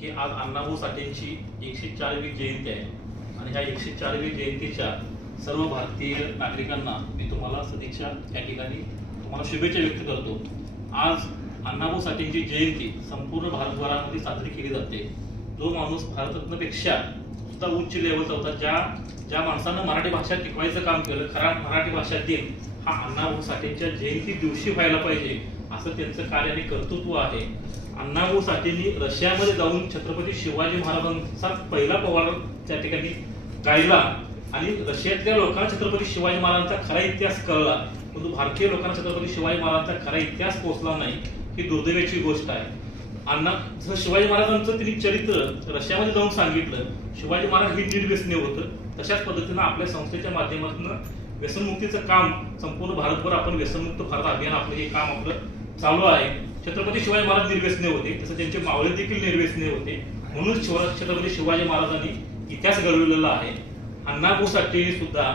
की आज अण्णाभाऊ साठेंची 104वी जयंती आहे आणि ह्या 104वी जयंतीच्या सर्व भारतीय नागरिकांना मी तुम्हाला सदिच्छा या ठिकाणी तुम्हाला शुभेच्छा व्यक्त करतो। आज अण्णाभाऊ साठेंची जयंती संपूर्ण भारतभरामध्ये साजरी केली जाते। जो माणूस भारतरत्नपेक्षा सुद्धा उच्च लेवलचा होता, ज्या माणसानं मराठी भाषा टिकवायचं काम केलं, खरा मराठी भाषा दिन हा अण्णाभाऊ साठेंच्या जयंती दिवशी व्हायला पाहिजे असं त्यांचं कार्य आणि कर्तृत्व आहे। अण्णाभाऊ साठेंनी रशियामध्ये जाऊन छत्रपती शिवाजी महाराजांचा पहिला पोवाडा त्या ठिकाणी गायला आणि रशियातल्या लोकांना छत्रपती शिवाजी महाराजांचा खरा इतिहास कळला, परंतु भारतीय लोकांना छत्रपती शिवाजी महाराजांचा खरा इतिहास पोहोचला नाही, ही दुर्दैवाची गोष्ट आहे। शिवाजी महाराजांचं त्यांनी चरित्र रशियामध्ये जाऊन सांगितलं। शिवाजी महाराज हे निर्व्यसनी होतं, तशाच पद्धतीनं आपल्या संस्थेच्या माध्यमातून व्यसनमुक्तीचं काम संपूर्ण भारतभर आपण व्यसनमुक्त भारत अभियान आपलं हे काम आपलं चालू आहे। छत्रपती शिवाजी महाराज निर्व्यसनी होते, तसं त्यांचे मावळे देखील निर्व्यसनी होते, म्हणून छत्रपती शिवाजी महाराजांनी इतिहास घडवलेला आहे। अण्णाभाऊ साठे सुद्धा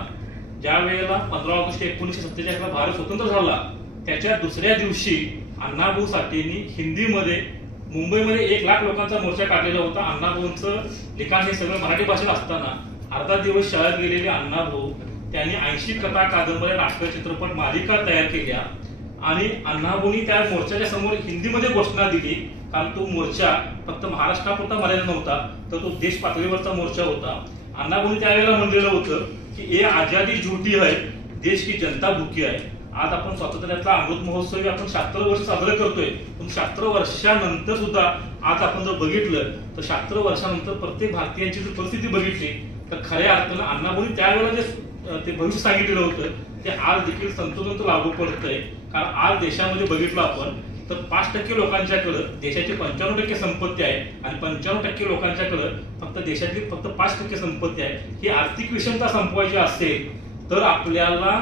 ज्या वेळेला 15 ऑगस्ट 1947 ला भारत स्वतंत्र झाला त्याच्या दुसऱ्या दिवशी अण्णाभाऊ साठेंनी हिंदीमध्ये मुंबईमध्ये 1 लाख लोकांचा मोर्चा काढलेला होता। अण्णाभाऊंचं लिखाण हे सगळं मराठी भाषेत असताना अर्धा दिवस शाळेत गेलेले अण्णाभाऊ त्यांनी 80 कथा, कादंबऱ्या, नाटक, चित्रपट, मालिका तयार केल्या आणि अण्णाभाऊंनी त्या मोर्चाच्या समोर हिंदीमध्ये घोषणा दिली, कारण तो मोर्चा फक्त महाराष्ट्रापुरता मर्यादित नव्हता, तर तो देश पातळीवरचा मोर्चा होता। अण्णाभाऊंनी त्यावेळेला म्हणलेलं होतं की ये आजादी झूठी है, देश की जनता भूकी आहे। आज आपण स्वातंत्र्याचा अमृत महोत्सव आपण 76 वर्ष साजरा करतोय, पण 76 वर्षानंतर सुद्धा आज आपण जर बघितलं तर 76 वर्षानंतर प्रत्येक भारतीयांची जर परिस्थिती बघितली तर खऱ्या अर्थानं अण्णाभाऊंनी त्यावेळेला जे ते भविष्य सांगितलेलं होतं ते आज देखील संतोषंत लागू पडतंय। कारण आज देशामध्ये बघितलं आपण तर 5% लोकांच्याकडे देशाची 95% संपत्ती आहे आणि 95% लोकांच्याकडे फक्त देशातली फक्त 5% संपत्ती आहे। ही आर्थिक विषमता संपवायची असेल तर आपल्याला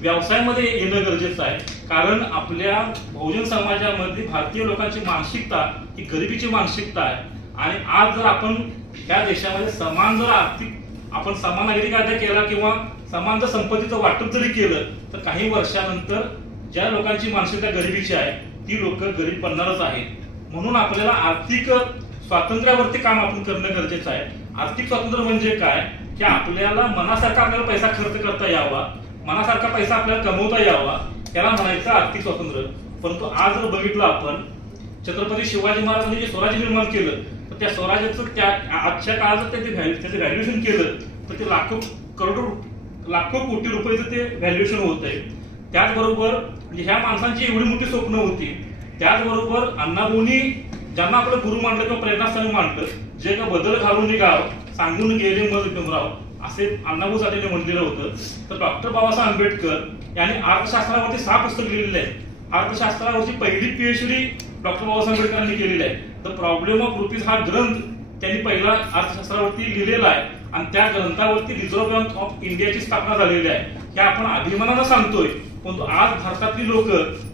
व्यवसायामध्ये येणं गरजेचं आहे, कारण आपल्या बहुजन समाजामध्ये भारतीय लोकांची मानसिकता ही गरिबीची मानसिकता आहे आणि आज जर आपण त्या देशामध्ये समान जर आपण समान नागरिक कायदा केला किंवा समान जर संपत्तीचं वाटप जरी केलं तर काही वर्षानंतर ज्या लोकांची मानसिकता गरिबीची आहे ती लोक गरीब बनणारच आहेत। म्हणून आपल्याला आर्थिक स्वातंत्र्यावरती काम आपण करणं गरजेचं आहे। आर्थिक स्वातंत्र्य म्हणजे काय की आपल्याला मनासारखा आपल्याला पैसा खर्च करता यावा, मनासारखा पैसा आपल्याला कमवता यावा, त्याला म्हणायचं आर्थिक स्वातंत्र्य। परंतु आज जर बघितलं आपण छत्रपती शिवाजी महाराजांनी जे स्वराज्य निर्माण केलं तर त्या स्वराज्याचं त्या आजच्या काळात त्याचं व्हॅल्युएशन केलं तर ते लाखो कोटी रुपयाचं ते व्हॅल्युएशन होत आहे। त्याचबरोबर ह्या माणसांची एवढी मोठी स्वप्न होती, त्याचबरोबर अण्णाभाऊंनी ज्यांना आपलं गुरु मानलं किंवा प्रेरणास्थान मानलं, जे का बदल घालून गाव सांगून गेले मग भीमराव असे अण्णाभाऊ साठेंनी म्हटलेलं होतं। तर डॉक्टर बाबासाहेब आंबेडकर यांनी अर्थशास्त्रावरती 6 पुस्तक लिहिलेले आहेत। अर्थशास्त्रावरची पहिली PhD डॉक्टर बाबासाहेब आंबेडकरांनी केलेली आहे। द प्रॉब्लेम ऑफ रुपीज हा ग्रंथ त्यांनी पहिला अर्थशास्त्रावरती लिहिलेला आहे आणि त्या ग्रंथावरती रिझर्व्ह बँक ऑफ इंडियाची स्थापना झालेली आहे। हे आपण अभिमानानं सांगतोय, परंतु आज भारतातली लोक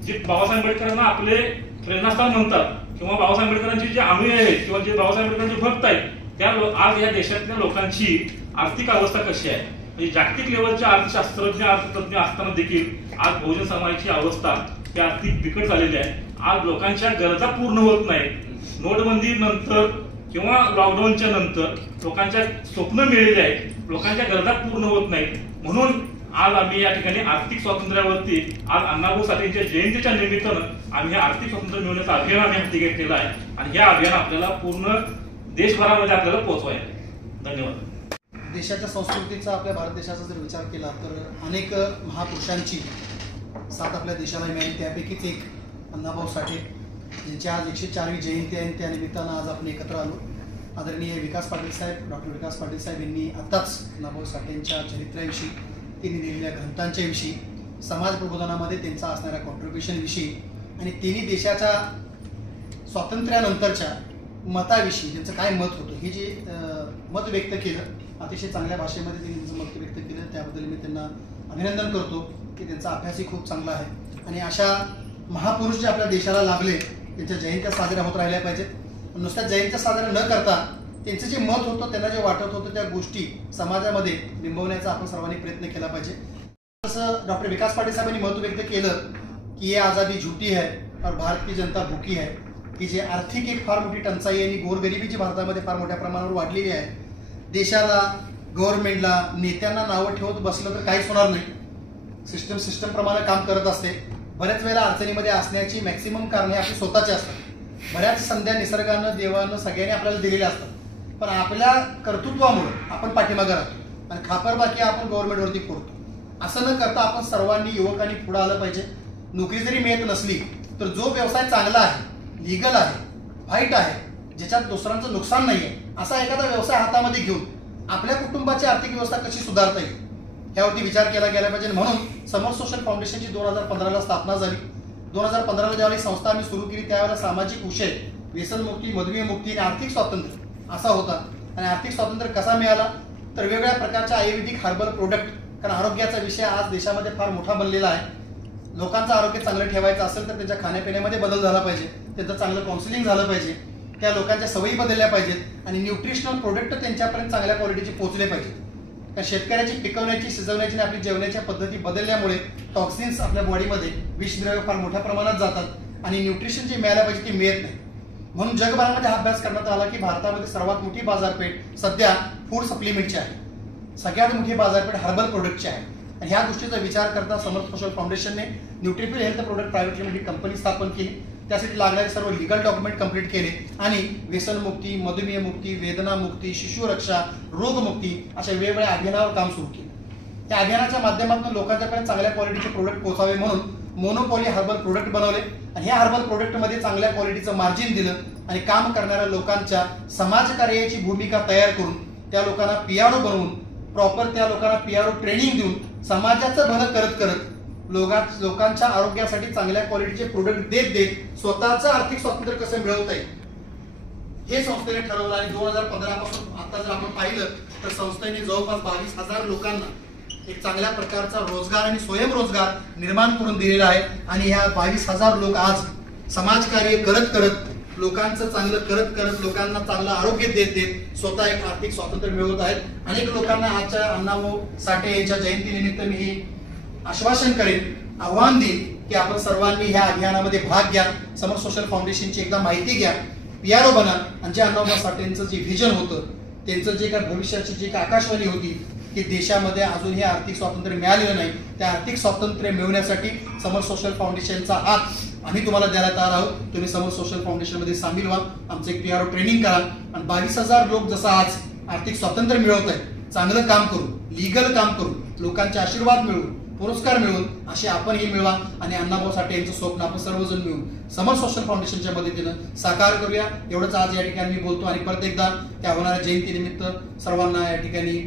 जे बाबासाहेब आंबेडकरांना आपले प्रेरणास्थान म्हणतात किंवा बाबासाहेब आंबेडकरांचे जे अनुयायी आहेत किंवा जे बाबासाहेब आंबेडकरांचे भक्त आहेत त्या आज या देशातल्या लोकांची आर्थिक अवस्था कशी आहे, म्हणजे जागतिक लेवलचे अर्थशास्त्रज्ञ अर्थतज्ञ असताना देखील आज बहुजन समाजाची अवस्था ही आर्थिक बिकट झालेली आहे। आज लोकांच्या गरजा पूर्ण होत नाहीत। नोटबंदी नंतर किंवा लॉकडाऊनच्या नंतर लोकांच्या स्वप्न मिळालेली आहेत, लोकांच्या गरजा पूर्ण होत नाहीत। म्हणून आज आम्ही या ठिकाणी आर्थिक स्वातंत्र्यावरती आज अण्णाभाऊ साठेंच्या जयंतीच्या निमित्तानं आम्ही हे आर्थिक स्वातंत्र्य मिळवण्याचा अभियान आम्ही हाती घेतलेला आहे आणि हे अभियान आपल्याला पूर्ण देशभरामध्ये आपल्याला पोहोचवायचं। धन्यवाद। देशाच्या संस्कृतीचा आपल्या भारत देशाचा जर विचार केला तर अनेक महापुरुषांची साथ आपल्या देशाला मिळाली, त्यापैकीच एक अण्णाभाऊ साठे ज्यांची आज 104वी जयंती आहे। त्या निमित्तानं आज आपण एकत्र आलो। आदरणीय विकास पाटील साहेब, डॉक्टर विकास पाटील साहेब यांनी आताच अण्णाभाऊ साठेंच्या चरित्राविषयी, त्यांनी लिहिलेल्या ग्रंथांच्या विषयी, समाज प्रबोधनामध्ये त्यांचा असणाऱ्या कॉन्ट्रीब्युशन विषयी आणि त्यांनी देशाच्या स्वातंत्र्यानंतरच्या मताविषयी त्यांचं काय मत होतं हे जे मत व्यक्त केलं, अतिशय चांगल्या भाषेमध्ये त्यांनी त्यांचं मत व्यक्त केलं, त्याबद्दल मी त्यांना अभिनंदन करतो की त्यांचा अभ्यासही खूप चांगला आहे। आणि अशा महापुरुष जे आपल्या देशाला लाभले त्यांच्या जयंत्या साजऱ्या होत राहिल्या पाहिजेत। नुसत्या जयंत्या साजऱ्या न करता त्यांचं जे मत होतं, त्यांना जे वाटत होतं त्या गोष्टी समाजामध्ये बिंबवण्याचा आपण सर्वांनी प्रयत्न केला पाहिजे। जसं डॉक्टर विकास पाटील साहेबांनी मत व्यक्त केलं की ये आज़ादी झूठी है और भारत की जनता भूखी है, की जे आर्थिक एक फार मोठी टंचाई आणि गोरगरिबी जी भारतामध्ये फार मोठ्या प्रमाणावर वाढलेली आहे, देशाला, गव्हर्नमेंटला, नेत्यांना नावं ठेवत बसलं तर काहीच होणार नाही. सिस्टम प्रमाणे काम करत असते. बऱ्याच वेळेला अडचणीमध्ये असण्याची मॅक्सिमम कारणे आपली स्वतःची असतात. बऱ्याच संध्या निसर्गानं, देवानं सगळ्यांनी आपल्याला दिलेल्या असतात, पण आपल्या कर्तृत्वामुळे आपण पाठीमागे राहतो आणि खापरबाकी आपण गव्हर्नमेंटवरती फोडतो. असं न करता आपण सर्वांनी, युवकांनी पुढे आलं पाहिजे. नोकरी जरी मिळत नसली तर जो व्यवसाय चांगला आहे, लिगल आहे, व्हाईट आहे, ज्याच्यात दुसऱ्यांचं नुकसान नाही आहे, असा एखादा व्यवसाय हातामध्ये घेऊन आपल्या कुटुंबाची आर्थिक व्यवस्था कशी सुधारता येईल यावरती विचार केला गेला पाहिजे. म्हणून समर सोशल फाउंडेशनची 2015ला स्थापना झाली. 2015ला ज्यावेळी संस्था आम्ही सुरू केली त्यावेळेला सामाजिक विषय, व्यसनमुक्ती, मधुमेहमुक्ती आणि आर्थिक स्वातंत्र्य असा होता. आणि आर्थिक स्वातंत्र्य कसा मिळाला तर वेगवेगळ्या प्रकारच्या आयुर्वेदिक हर्बल प्रोडक्ट, कारण आरोग्याचा विषय आज देशामध्ये फार मोठा बनलेला आहे. लोकांचं आरोग्य चांगलं ठेवायचं असेल तर त्यांच्या खाण्यापिण्यामध्ये बदल झाला पाहिजे, त्यांचं चांगलं काउन्सिलिंग झालं पाहिजे, त्या लोकांच्या सवयी बदलल्या पाहिजेत आणि न्यूट्रिशनल प्रोडक्ट त्यांच्यापर्यंत चांगल्या क्वालिटीचे पोहोचले पाहिजेत. कारण शेतकऱ्याची पिकवण्याची, शिजवण्याची आणि आपली जेवणाच्या पद्धती बदलल्यामुळे टॉक्सिन्स आपल्या बॉडीमध्ये, विषद्रव्य फार मोठ्या प्रमाणात जातात आणि न्यूट्रिशन जे मिळायला पाहिजे ते मिळत नाही. म्हणून जगभरामध्ये हा अभ्यास करण्यात आला की भारतामध्ये सर्वात मोठी बाजारपेठ सध्या फूड सप्लिमेंटची आहे. सगळ्यात मोठी बाजारपेठ हर्बल प्रोडक्टची आहे. आणि ह्या गोष्टीचा विचार करता समर सोशल फाउंडेशनने Nutrifil health product private limited company स्थापन केली. त्यासाठी लागणारे सर्व लिगल डॉक्युमेंट कंप्लीट केले आणि व्यसनमुक्ती, मधुमेहमुक्ती, वेदनामुक्ती, शिशुरक्षा, रोगमुक्ती अशा वेगवेगळ्या अभियानावर काम सुरू केले. त्या अभियानाच्या माध्यमातून लोकांच्यापर्यंत चांगल्या क्वालिटीचे प्रोडक्ट पोहोचावे म्हणून मोनोपॉली हर्बल प्रोडक्ट बनवले आणि ह्या हर्बल प्रोडक्टमध्ये चांगल्या क्वालिटीचं मार्जिन दिलं आणि काम करणाऱ्या लोकांच्या समाजकार्याची भूमिका तयार करून त्या लोकांना पीआरओ बनवून, प्रॉपर त्या लोकांना पीआरओ ट्रेनिंग देऊन समाजाचं भलं करत करत लोकांच्या आरोग्यासाठी चांगल्या क्वालिटीचे प्रोडक्ट देत स्वतःचं आर्थिक स्वातंत्र्य कसं मिळवता येईल हे संस्थेने ठरवलं. आणि 2015 पासून आता जर आपण पाहिलं तर संस्थेने जवळपास 22,000 लोकांना एक चांगल्या प्रकारचा रोजगार आणि स्वयंरोजगार निर्माण करून दिलेला आहे. आणि ह्या 22,000 लोक आज समाजकार्य करत करत, लोकांचं चांगलं करत करत, लोकांना चांगलं आरोग्य देत स्वतः एक आर्थिक स्वातंत्र्य मिळवत आहेत. अनेक लोकांना आजच्या अण्णाभाऊ साठे यांच्या जयंतीनिमित्त मी हे आश्वासन करेन, आव्हान देईन की आपण सर्वांनी ह्या अभियानामध्ये भाग घ्या. समर सोशल फाउंडेशनची एकदा माहिती घ्या, पीआरओ बना आणि जे अण्णाभाऊ साठेंचं जे व्हिजन होतं, त्यांचं जे काय भविष्याची जी काय आकाशवाणी होती की देशामध्ये अजूनही आर्थिक स्वातंत्र्य मिळालेलं नाही, त्या आर्थिक स्वातंत्र्य मिळवण्यासाठी समर सोशल फाउंडेशनचा हात आम्ही तुम्हाला द्यायला तयार आहोत. तुम्ही समर सोशल फाउंडेशनमध्ये सामील व्हा, आमचं एक पीआरओ ट्रेनिंग करा आणि 22,000 लोक जसं आज आर्थिक स्वातंत्र्य मिळवत आहेत, चांगलं काम करू, लिगल काम करू, लोकांचे आशीर्वाद मिळवून, पुरस्कार मिळवून असे आपणही मिळवा आणि अण्णाभाऊ साठे यांचं स्वप्न आपण सर्वजण मिळून समर सोशल फाउंडेशनच्या मदतीनं साकार करूया. एवढंच आज या ठिकाणी मी बोलतो आणि परत एकदा त्या होणाऱ्या जयंतीनिमित्त सर्वांना या ठिकाणी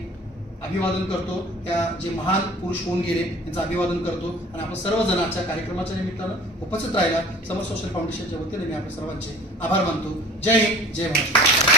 अभिवादन करतो. त्या जे महान पुरुष होऊन गेले त्यांचं अभिवादन करतो आणि आपण सर्वजण आजच्या कार्यक्रमाच्या निमित्तानं उपस्थित राहिला समर सोशल फाउंडेशनच्या वतीने मी आपल्या सर्वांचे आभार मानतो. जय हिंद, जय महाराष्ट्र.